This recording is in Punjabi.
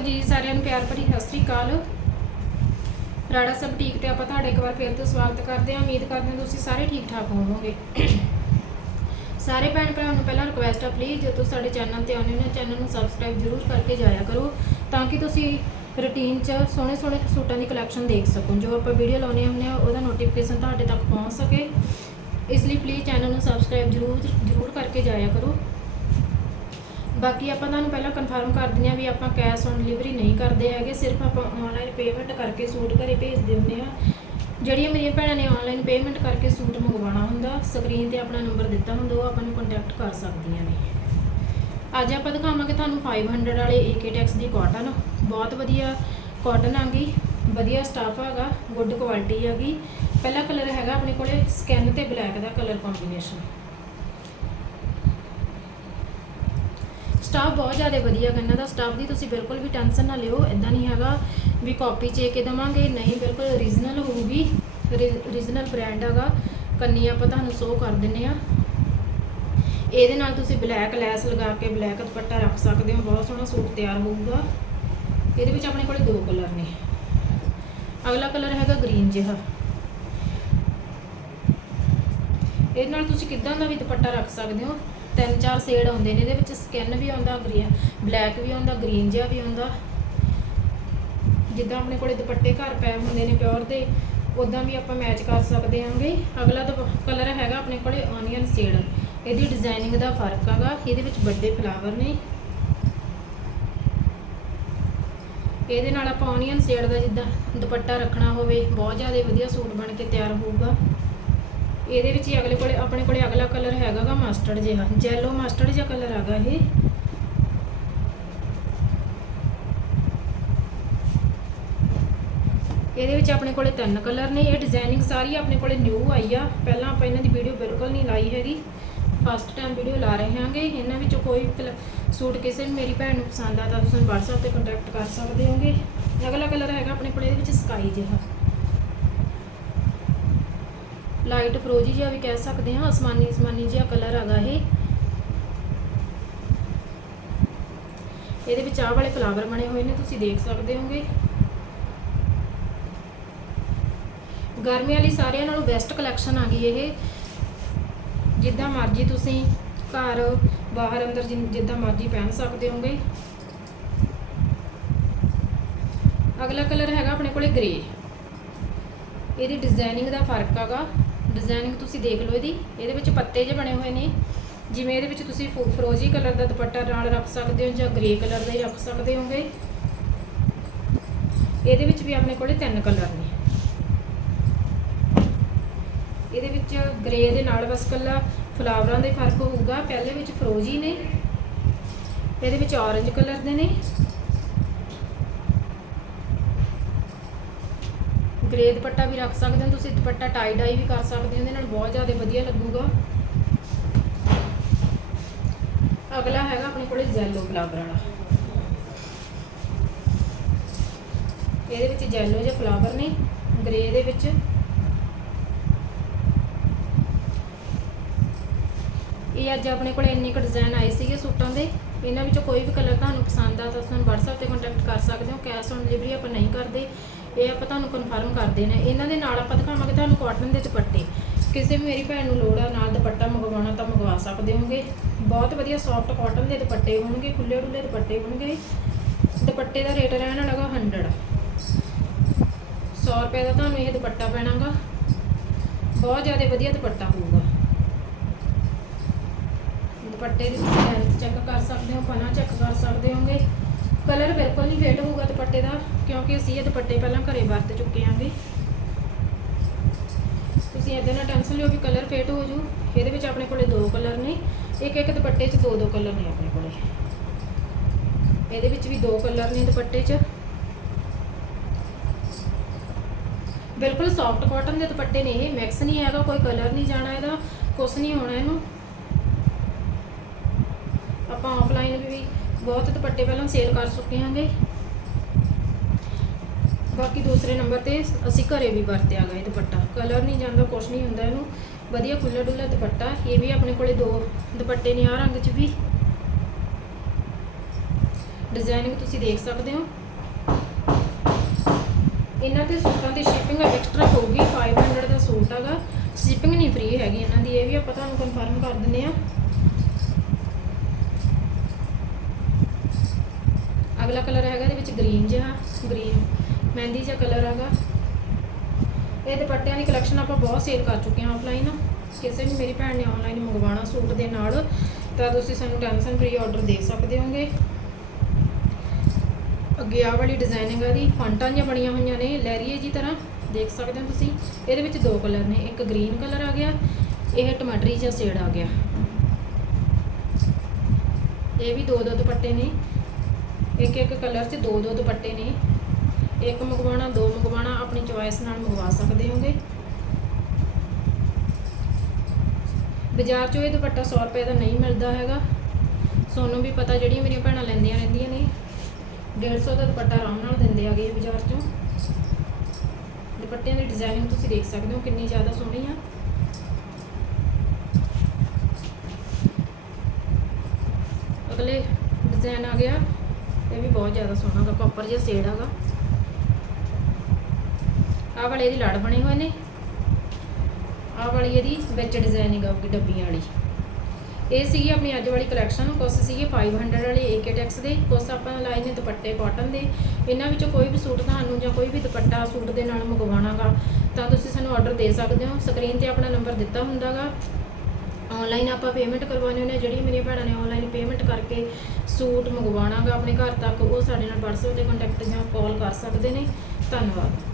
ਜੀ, ਸਾਰਿਆਂ ਨੂੰ ਪਿਆਰ ਭਰੀ ਸਤਿ ਸ੍ਰੀ ਅਕਾਲ। ਰਾੜਾ ਸਭ ਠੀਕ ਤੇ ਆਪਾਂ ਤੁਹਾਡਾ ਇੱਕ ਵਾਰ ਫੇਰ ਤੋਂ ਸਵਾਗਤ ਕਰਦੇ ਹਾਂ। ਉਮੀਦ ਕਰਦੇ ਹਾਂ ਤੁਸੀਂ ਸਾਰੇ ਠੀਕ ਠਾਕ ਹੋਵੋਗੇ। ਸਾਰੇ ਭੈਣ ਭਰਾਵਾਂ ਨੂੰ ਪਹਿਲਾਂ ਰਿਕੁਐਸਟ ਆ ਪਲੀਜ਼ ਜੇ ਤੁਸੀਂ ਸਾਡੇ ਚੈਨਲ ਤੇ ਆਉਂਦੇ ਹੋ ਚੈਨਲ ਨੂੰ ਸਬਸਕ੍ਰਾਈਬ ਜ਼ਰੂਰ ਕਰਕੇ ਜਾਇਆ ਕਰੋ, ਤਾਂ ਕਿ ਤੁਸੀਂ ਰੁਟੀਨ 'ਚ ਸੋਹਣੇ ਸੋਹਣੇ ਸੂਟਾਂ ਦੀ ਕਲੈਕਸ਼ਨ ਦੇਖ ਸਕੋ। ਜੋ ਆਪਾਂ ਵੀਡੀਓ ਲਾਉਣੇ ਹੁੰਦੇ ਆ ਉਹਦਾ ਨੋਟੀਫਿਕੇਸ਼ਨ ਤੁਹਾਡੇ ਤੱਕ ਪਹੁੰਚ ਸਕੇ। ਇਸ ਲਈ ਪਲੀਜ਼ ਚੈਨਲ ਨੂੰ ਸਬਸਕ੍ਰਾਈਬ ਜ਼ਰੂਰ ਜ਼ਰੂਰ ਕਰਕੇ ਜਾਇਆ ਕਰੋ। ਬਾਕੀ ਆਪਾਂ ਤੁਹਾਨੂੰ ਪਹਿਲਾਂ ਕਨਫਰਮ ਕਰ ਦਿੰਦੇ ਆ ਵੀ ਆਪਾਂ ਕੈਸ਼ ਔਨ ਡਿਲੀਵਰੀ ਨਹੀਂ ਕਰਦੇ ਹੈਗੇ, ਸਿਰਫ ਆਪਾਂ ਆਨਲਾਈਨ ਪੇਮੈਂਟ ਕਰਕੇ ਸੂਟ ਘਰੇ ਭੇਜਦੇ ਹੁੰਦੇ ਆ ਜਿਹੜੀਆਂ ਮੇਰੀਆਂ ਭੈਣਾਂ ਨੇ ਆਨਲਾਈਨ ਪੇਮੈਂਟ ਕਰਕੇ ਸੂਟ ਮੰਗਵਾਉਣਾ ਹੁੰਦਾ ਸਕਰੀਨ ਤੇ ਆਪਣਾ ਨੰਬਰ ਦਿੱਤਾ ਹੁੰਦਾ, ਉਹ ਆਪਾਂ ਨੂੰ ਕੰਟੈਕਟ ਕਰ ਸਕਦੀਆਂ ਨੇ। ਅੱਜ ਆਪਾਂ ਦਿਖਾਵਾਂਗੇ ਤੁਹਾਨੂੰ 500 ਵਾਲੇ ਏਕੇ ਟੈਕਸ ਦੀ ਕਾਟਨ ਬਹੁਤ ਵਧੀਆ ਕਾਟਨ ਗਈ ਵਧੀਆ ਸਟਾਫ ਹੈਗਾ ਗੁੱਡ ਕੁਆਲਿਟੀ ਹੈਗੀ। ਪਹਿਲਾ ਕਲਰ ਹੈਗਾ ਆਪਣੇ ਕੋਲੇ ਸਕਿਨ ਤੇ ਬਲੈਕ ਦਾ ਕਲਰ ਕੰਬੀਨੇਸ਼ਨ ਸਟਾਫ ਬਹੁਤ ਜ਼ਿਆਦਾ ਵਧੀਆ ਕਹਿੰਦਾ ਇਹਨਾਂ ਦਾ ਸਟਾਫ ਦੀ ਤੁਸੀਂ ਬਿਲਕੁਲ ਵੀ ਟੈਨਸ਼ਨ ਨਾ ਲਿਓ ਇਦਾਂ ਨਹੀਂ ਹੈਗਾ ਵੀ ਕਾਪੀ ਚੇ ਕੇ ਦਵਾਂਗੇ, ਨਹੀਂ, ਬਿਲਕੁਲ ਓਰੀਜਨਲ ਹੋਊਗੀ ਓਰੀਜਨਲ ਬ੍ਰਾਂਡ ਹੈਗਾ, ਕੰਨੀ ਆਪਾਂ ਤੁਹਾਨੂੰ ਸ਼ੋ ਕਰ ਦਿੰਨੇ ਆ। ਇਹਦੇ ਨਾਲ ਤੁਸੀਂ ਬਲੈਕ ਲੈਸ ਲਗਾ ਕੇ ਬਲੈਕ ਦੁਪੱਟਾ ਰੱਖ ਸਕਦੇ ਹੋ, ਬਹੁਤ ਸੋਹਣਾ ਸੂਟ ਤਿਆਰ ਹੋਊਗਾ। ਇਹਦੇ ਵਿੱਚ ਆਪਣੇ ਕੋਲ ਦੋ ਕਲਰ ਨੇ। ਅਗਲਾ ਕਲਰ ਹੈਗਾ ਗ੍ਰੀਨ ਜਿਹਾ। ਇਹਦੇ ਨਾਲ ਤੁਸੀਂ ਕਿੱਦਾਂ ਦਾ ਵੀ ਦੁਪੱਟਾ ਰੱਖ ਸਕਦੇ ਹੋ। ਤਿੰਨ ਚਾਰ ਸ਼ੇਡ ਆਉਂਦੇ ਨੇ, ਇਹਦੇ ਵਿੱਚ ਸਕਿਨ ਵੀ ਆਉਂਦਾ ਗ੍ਰੀਨ ਬਲੈਕ ਵੀ ਆਉਂਦਾ ਗ੍ਰੀਨ ਜਿਹਾ ਵੀ ਆਉਂਦਾ। ਜਿੱਦਾਂ ਆਪਣੇ ਕੋਲੇ ਦੁਪੱਟੇ ਘਰ ਪਏ ਹੁੰਦੇ ਨੇ ਪਿਓਰ ਦੇ ਉਦਾਂ ਵੀ ਆਪਾਂ ਮੈਚ ਕਰ ਸਕਦੇ ਹਾਂਗੇ। ਅਗਲਾ ਕਲਰ ਹੈਗਾ ਆਪਣੇ ਕੋਲੇ ਆਨੀਅਨ ਸ਼ੇਡ ਇਹਦੀ ਡਿਜ਼ਾਈਨਿੰਗ ਦਾ ਫ਼ਰਕ ਹੈਗਾ, ਇਹਦੇ ਵਿੱਚ ਵੱਡੇ ਫਲਾਵਰ ਨੇ। ਇਹਦੇ ਨਾਲ ਆਪਾਂ ਆਨੀਅਨ ਸ਼ੇਡ ਦਾ ਜਿੱਦਾਂ ਦੁਪੱਟਾ ਰੱਖਣਾ ਹੋਵੇ, ਬਹੁਤ ਜ਼ਿਆਦਾ ਵਧੀਆ ਸੂਟ ਬਣ ਕੇ ਤਿਆਰ ਹੋਊਗਾ। ਇਹਦੇ ਵਿੱਚ ਹੀ ਅਗਲੇ ਕੋਲੇ, ਆਪਣੇ ਕੋਲੇ ਅਗਲਾ ਕਲਰ ਹੈਗਾਗਾ ਮਸਟਰਡ ਜਿਹਾ, ਜੈਲੋ ਮਸਟਰਡ ਜਿਹਾ ਕਲਰ ਹੈਗਾ ਇਹ। ਇਹਦੇ ਵਿੱਚ ਆਪਣੇ ਕੋਲੇ ਤਿੰਨ ਕਲਰ ਨੇ, ਇਹ ਡਿਜ਼ਾਈਨਿੰਗ ਸਾਰੀ ਆਪਣੇ ਕੋਲੇ ਨਿਊ ਆਈ ਆ। ਪਹਿਲਾਂ ਆਪਾਂ ਇਹਨਾਂ ਦੀ ਵੀਡੀਓ ਬਿਲਕੁਲ ਨਹੀਂ ਲਾਈ ਹੈਗੀ। ਫਸਟ ਟਾਈਮ ਵੀਡੀਓ ਲਾ ਰਹੇ ਹਾਂਗੇ। ਇਹਨਾਂ ਵਿੱਚੋਂ ਕੋਈ ਸੂਟ ਕਿਸੇ ਵੀ ਮੇਰੀ ਭੈਣ ਨੂੰ ਪਸੰਦ ਆ ਤਾਂ ਤੁਸੀਂ WhatsApp ਤੇ ਕੰਟੈਕਟ ਕਰ ਸਕਦੇ ਹੋਗੇ। ਅਗਲਾ ਕਲਰ ਹੈਗਾ ਆਪਣੇ ਕੋਲੇ, ਇਹਦੇ ਵਿੱਚ ਸਕਾਈ ਜਿਹਾ। ਲਾਈਟ ਫਰੋਜੀ ਜਿਹਾ ਵੀ ਕਹਿ ਸਕਦੇ ਹਾਂ, ਅਸਮਾਨੀ ਅਸਮਾਨੀ ਜਿਹਾ ਕਲਰ ਹੈਗਾ ਇਹ। ਇਹਦੇ ਵਿੱਚ ਆਹ ਵਾਲੇ ਫਲਾਵਰ ਬਣੇ ਹੋਏ ਨੇ, ਤੁਸੀਂ ਦੇਖ ਸਕਦੇ ਹੋਗੇ। ਗਰਮੀਆਂ ਲਈ ਸਾਰਿਆਂ ਨਾਲੋਂ ਬੈਸਟ ਕਲੈਕਸ਼ਨ ਆ ਗਈ ਇਹ। ਜਿੱਦਾਂ ਮਰਜ਼ੀ ਤੁਸੀਂ ਘਰ ਬਾਹਰ ਅੰਦਰ ਜਿੱਦਾਂ ਮਰਜ਼ੀ ਪਹਿਨ ਸਕਦੇ ਹੋਗੇ। ਅਗਲਾ ਕਲਰ ਹੈਗਾ ਆਪਣੇ ਕੋਲੇ ਗ੍ਰੇ ਇਹਦੀ ਡਿਜ਼ਾਈਨਿੰਗ ਦਾ ਫ਼ਰਕ ਹੈਗਾ। ਡਿਜ਼ਾਈਨਿੰਗ ਤੁਸੀਂ ਦੇਖ ਲਓ ਇਹਦੀ। ਇਹਦੇ ਵਿੱਚ ਪੱਤੇ ਜਿਹੇ ਬਣੇ ਹੋਏ ਨੇ। ਜਿਵੇਂ ਇਹਦੇ ਵਿੱਚ ਤੁਸੀਂ ਫੋ- ਫਰੋਜੀ ਕਲਰ ਦਾ ਦੁਪੱਟਾ ਨਾਲ ਰੱਖ ਸਕਦੇ ਹੋ ਜਾਂ ਗ੍ਰੇ ਕਲਰ ਦਾ ਹੀ ਰੱਖ ਸਕਦੇ ਹੋਗੇ। ਇਹਦੇ ਵਿੱਚ ਵੀ ਆਪਣੇ ਕੋਲੇ ਤਿੰਨ ਕਲਰ ਨੇ। ਇਹਦੇ ਵਿੱਚ ਗ੍ਰੇ ਦੇ ਨਾਲ ਬਸ ਕੱਲਾ ਫਲਾਵਰਾਂ ਦੇ ਫ਼ਰਕ ਹੋਊਗਾ। ਪਹਿਲੇ ਵਿੱਚ ਫਰੋਜੀ ਨੇ, ਇਹਦੇ ਵਿੱਚ ਔਰੇਂਜ ਕਲਰ ਦੇ ਨੇ। ਗ੍ਰੇ ਦੁਪੱਟਾ ਵੀ ਰੱਖ ਸਕਦੇ ਹੋ, ਤੁਸੀਂ ਦੁਪੱਟਾ ਟਾਈ ਡਾਈ ਵੀ ਕਰ ਸਕਦੇ ਹੋ, ਇਹਦੇ ਨਾਲ ਬਹੁਤ ਜ਼ਿਆਦਾ ਵਧੀਆ ਲੱਗੂਗਾ। ਅਗਲਾ ਹੈਗਾ ਆਪਣੇ ਕੋਲੇ ਜੈਲੋ ਫਲਾਵਰ ਵਾਲਾ। ਇਹਦੇ ਵਿੱਚ ਜੈਲੋ ਜਿਹੇ ਫਲਾਵਰ ਨੇ ਗ੍ਰੇ ਦੇ ਵਿੱਚ। ਇਹ ਅੱਜ ਆਪਣੇ ਕੋਲੇ ਇੰਨੇ ਕੁ ਡਿਜ਼ਾਈਨ ਆਏ ਸੀਗੇ ਸੂਟਾਂ ਦੇ, ਇਹਨਾਂ ਵਿੱਚੋਂ ਕੋਈ ਵੀ ਕਲਰ ਤੁਹਾਨੂੰ ਪਸੰਦ ਆ ਤਾਂ ਤੁਸੀਂ WhatsApp ਤੇ ਕੰਟੈਕਟ ਕਰ ਸਕਦੇ ਹੋ ਕੈਸ਼ ਔਨ ਡਿਲੀਵਰੀ ਆਪਾਂ ਨਹੀਂ ਕਰਦੇ। ਇਹ ਆਪਾਂ ਤੁਹਾਨੂੰ ਕਨਫਰਮ ਕਰਦੇ ਨੇ। ਇਹਨਾਂ ਦੇ ਨਾਲ ਆਪਾਂ ਦਿਖਾਵਾਂਗੇ ਤੁਹਾਨੂੰ ਕਾਟਨ ਦੇ ਦੁਪੱਟੇ। ਕਿਸੇ ਵੀ ਮੇਰੀ ਭੈਣ ਨੂੰ ਲੋੜ ਆ, ਨਾਲ ਦੁਪੱਟਾ ਮੰਗਵਾਉਣਾ ਤਾਂ ਮੰਗਵਾ ਸਕਦੇ ਹੋਗੇ ਬਹੁਤ ਵਧੀਆ ਸੌਫਟ ਕਾਟਨ ਦੇ ਦੁਪੱਟੇ ਹੋਣਗੇ ਖੁੱਲੇ ਡੁੱਲੇ ਦੁਪੱਟੇ ਹੋਣਗੇ। ਦੁਪੱਟੇ ਦਾ ਰੇਟ ਰਹਿਣ ਲੱਗਾ 100 100 ਰੁਪਏ ਦਾ ਤੁਹਾਨੂੰ ਇਹ ਦੁਪੱਟਾ ਪੈਣਾਗਾ। ਬਹੁਤ ਜ਼ਿਆਦਾ ਵਧੀਆ ਦੁਪੱਟਾ ਹੋਊਗਾ। ਦੁਪੱਟੇ ਦੀ ਤੁਸੀਂ ਲੈਂਥ ਚੈੱਕ ਕਰ ਸਕਦੇ ਹੋ, ਪਨਾ ਚੈੱਕ ਕਰ ਸਕਦੇ ਹੋਗੇ ਕਲਰ ਬਿਲਕੁਲ ਨਹੀਂ ਫੇਡ ਹੋਊਗਾ ਦੁਪੱਟੇ ਦਾ, ਕਿਉਂਕਿ ਅਸੀਂ ਇਹ ਦੁਪੱਟੇ ਪਹਿਲਾਂ ਘਰੇ ਵਰਤ ਚੁੱਕੇ ਆਂਗੇ। ਤੁਸੀਂ ਇਹਦੇ ਨਾਲ ਟੈਨਸ਼ਨ ਲਿਓ ਵੀ ਕਲਰ ਫੇਡ ਹੋ ਜੂ ਇਹਦੇ ਵਿੱਚ ਆਪਣੇ ਕੋਲੇ ਦੋ ਕਲਰ ਨੇ, ਇੱਕ ਇੱਕ ਦੁਪੱਟੇ 'ਚ ਦੋ ਦੋ ਕਲਰ ਨੇ ਆਪਣੇ ਕੋਲੇ। ਇਹਦੇ ਵਿੱਚ ਵੀ ਦੋ ਕਲਰ ਨੇ ਦੁਪੱਟੇ 'ਚ। ਬਿਲਕੁਲ ਸੌਫਟ ਕਾਟਨ ਦੇ ਦੁਪੱਟੇ ਨੇ ਇਹ ਮਿਕਸ ਨਹੀਂ ਹੈਗਾ, ਕੋਈ ਕਲਰ ਨਹੀਂ ਜਾਣਾ ਇਹਦਾ, ਕੁਛ ਨਹੀਂ ਹੋਣਾ ਇਹਨੂੰ। ਆਪਾਂ ਆਫਲਾਈਨ ਬਹੁਤ ਦੁਪੱਟੇ ਪਹਿਲਾਂ ਸੇਲ ਕਰ ਚੁੱਕੇ ਹਾਂਗੇ। ਬਾਕੀ ਦੂਸਰੇ ਨੰਬਰ ਤੇ ਅਸੀਂ ਘਰੇ ਵੀ ਵਰਤਿਆ ਗਿਆ ਇਹ ਦੁਪੱਟਾ। ਕਲਰ ਨਹੀਂ ਜਾਂਦਾ, ਕੁਛ ਨਹੀਂ ਹੁੰਦਾ ਇਹਨੂੰ। ਵਧੀਆ ਖੁੱਲਾ ਡੁੱਲਾ ਦੁਪੱਟਾ। ਇਹ ਵੀ ਆਪਣੇ ਕੋਲੇ ਦੋ ਦੁਪੱਟੇ ਨੇ ਆ ਰੰਗ 'ਚ ਵੀ। ਡਿਜ਼ਾਈਨਿੰਗ ਤੁਸੀਂ ਦੇਖ ਸਕਦੇ ਹੋ। ਇਹਨਾਂ ਦੇ ਸੂਟਾਂ ਦੀ ਸ਼ਿਪਿੰਗ ਐਕਸਟਰਾ ਹੋਊਗੀ 500 ਦਾ ਸੂਟ ਹੈਗਾ। ਸ਼ਿਪਿੰਗ ਨਹੀਂ ਫ੍ਰੀ ਹੈਗੀ ਇਹਨਾਂ ਦੀ, ਇਹ ਵੀ ਆਪਾਂ ਤੁਹਾਨੂੰ ਕਨਫਰਮ ਕਰ ਦਿੰਦੇ ਆ ਅਗਲਾ ਕਲਰ ਹੈਗਾ ਇਹਦੇ ਵਿੱਚ ਗ੍ਰੀਨ ਜਿਹਾ, ਗ੍ਰੀਨ, ਮਹਿੰਦੀ ਜਿਹਾ ਕਲਰ ਹੈਗਾ। ਇਹ ਦੁਪੱਟਿਆਂ ਦੀ ਕਲੈਕਸ਼ਨ ਆਪਾਂ ਬਹੁਤ ਸੇਲ ਕਰ ਚੁੱਕੇ ਹਾਂ ਆਫਲਾਈਨ ਕਿਸੇ ਵੀ ਮੇਰੀ ਭੈਣ ਨੇ ਆਨਲਾਈਨ ਮੰਗਵਾਉਣਾ ਸੂਟ ਦੇ ਨਾਲ, ਤਾਂ ਤੁਸੀਂ ਸਾਨੂੰ ਟੈਨਸ਼ਨ ਫ੍ਰੀ ਆਰਡਰ ਦੇ ਸਕਦੇ ਹੋਗੇ। ਅੱਗੇ ਆਹ ਵਾਲੀ ਡਿਜ਼ਾਈਨਿੰਗ ਆ ਦੀ ਫੰਟਾਂ ਜਿਹੀਆਂ ਬਣੀਆਂ ਹੋਈਆਂ ਨੇ ਲੈਰੀਏ ਜੀ ਤਰ੍ਹਾਂ, ਦੇਖ ਸਕਦੇ ਹੋ ਤੁਸੀਂ। ਇਹਦੇ ਵਿੱਚ ਦੋ ਕਲਰ ਨੇ, ਇੱਕ ਗ੍ਰੀਨ ਕਲਰ ਆ ਗਿਆ, ਇਹ ਟਮਾਟਰੀ ਜਿਹਾ ਸ਼ੇਡ ਆ ਗਿਆ। ਇਹ ਵੀ ਦੋ ਦੋ ਦੁਪੱਟੇ ਨੇ। ਇੱਕ ਇੱਕ ਕਲਰ 'ਚ ਦੋ ਦੋ ਦੁਪੱਟੇ ਨੇ। ਇੱਕ ਮੰਗਵਾਉਣਾ, ਦੋ ਮੰਗਵਾਉਣਾ, ਆਪਣੀ ਚੁਆਇਸ ਨਾਲ ਮੰਗਵਾ ਸਕਦੇ ਹੋਗੇ। ਬਾਜ਼ਾਰ 'ਚੋਂ ਇਹ ਦੁਪੱਟਾ 100 ਰੁਪਏ ਦਾ ਨਹੀਂ ਮਿਲਦਾ ਹੈਗਾ। ਸੋਨੂੰ ਵੀ ਪਤਾ ਜਿਹੜੀਆਂ ਮੇਰੀਆਂ ਭੈਣਾਂ ਲੈਂਦੀਆਂ ਰਹਿੰਦੀਆਂ ਨੇ। 150 ਦਾ ਦੁਪੱਟਾ ਆਰਾਮ ਨਾਲ ਦਿੰਦੇ ਆਗੇ ਬਾਜ਼ਾਰ 'ਚੋਂ। ਦੁਪੱਟਿਆਂ ਦੀ ਡਿਜ਼ਾਈਨਿੰਗ ਤੁਸੀਂ ਦੇਖ ਸਕਦੇ ਹੋ ਕਿੰਨੀ ਜ਼ਿਆਦਾ ਸੋਹਣੀ ਆ। ਅਗਲੇ ਡਿਜ਼ਾਈਨ ਆ ਗਿਆ। ਇਹ ਵੀ ਬਹੁਤ ਜ਼ਿਆਦਾ ਸੋਹਣਾ ਹੈਗਾ ਕਾਪਰ ਜਿਹਾ ਸੇੜ ਹੈਗਾ। ਆਹ ਵਾਲੇ ਇਹਦੀ ਲੜ ਬਣੇ ਹੋਏ ਨੇ। ਆਹ ਵਾਲੀ ਇਹਦੀ ਵਿੱਚ ਡਿਜ਼ਾਈਨਿੰਗ ਆਊਗੀ ਡੱਬੀਆਂ ਵਾਲੀ। ਇਹ ਸੀਗੀ ਆਪਣੀ ਅੱਜ ਵਾਲੀ ਕਲੈਕਸ਼ਨ ਕੁਛ ਸੀਗੇ 500 ਵਾਲੇ AK ਟੈਕਸ ਦੇ। ਕੁਛ ਆਪਾਂ ਲਾਏ ਨੇ ਦੁਪੱਟੇ ਕਾਟਨ ਦੇ। ਇਹਨਾਂ ਵਿੱਚੋਂ ਕੋਈ ਵੀ ਸੂਟ ਤੁਹਾਨੂੰ ਜਾਂ ਕੋਈ ਵੀ ਦੁਪੱਟਾ ਸੂਟ ਦੇ ਨਾਲ ਮੰਗਵਾਉਣਾਗਾ ਤਾਂ ਤੁਸੀਂ ਸਾਨੂੰ ਆਰਡਰ ਦੇ ਸਕਦੇ ਹੋ। ਸਕਰੀਨ ਤੇ ਆਪਣਾ ਨੰਬਰ ਦਿੱਤਾ ਹੁੰਦਾਗਾ ਆਨਲਾਈਨ ਆਪਾਂ ਪੇਮੈਂਟ ਕਰਵਾਉਣੀ ਹੁੰਦੀ ਹੈ। ਜਿਹੜੀਆਂ ਮੇਰੀਆਂ ਭੈਣਾਂ ਨੇ ਆਨਲਾਈਨ ਪੇਮੈਂਟ ਕਰਕੇ ਸੂਟ ਮੰਗਵਾਉਣਾਗਾ ਆਪਣੇ ਘਰ ਤੱਕ, ਉਹ ਸਾਡੇ ਨਾਲ WhatsApp ਤੇ ਕੰਟੈਕਟ ਜਾਂ ਕਾਲ ਕਰ ਸਕਦੇ ਨੇ। ਧੰਨਵਾਦ।